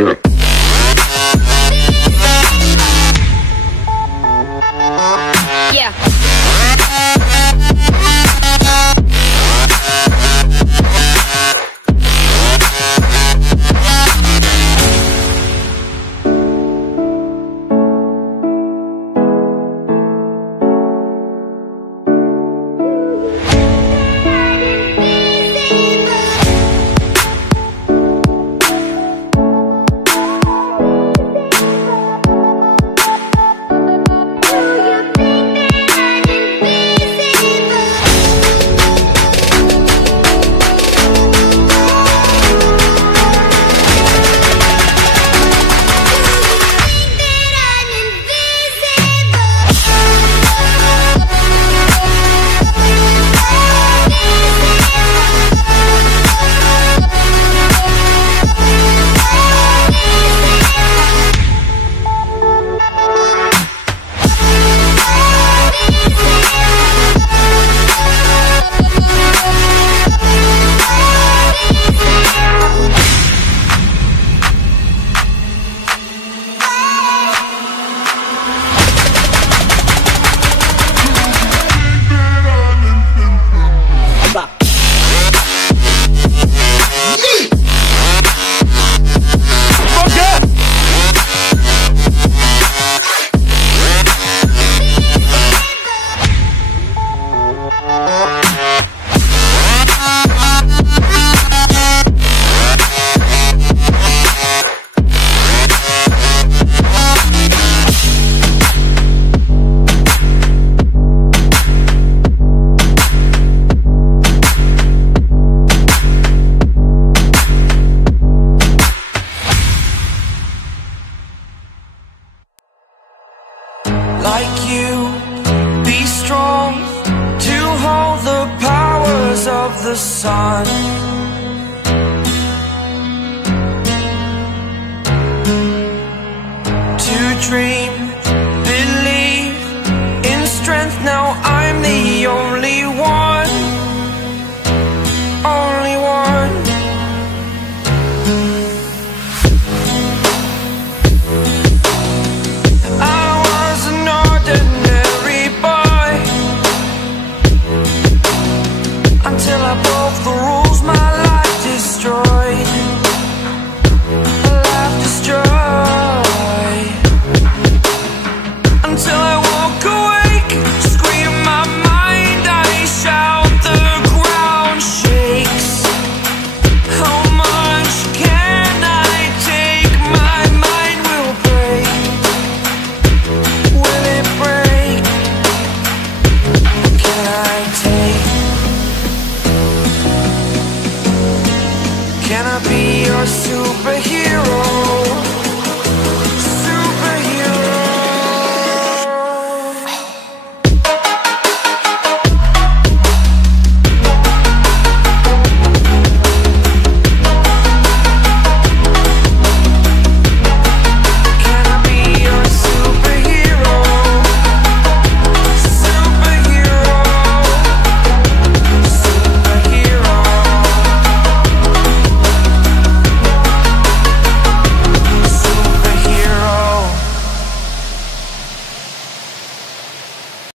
Yeah. Like you, be strong to hold the powers of the sun. To dream, believe in strength. Now I'm the only one, only one. Until I broke the rules, my life destroyed. Life destroyed. Until I woke awake, scream my mind, I shout, the ground shakes. How much can I take? My mind will break. Will it break? Can I take? Can I be your superhero?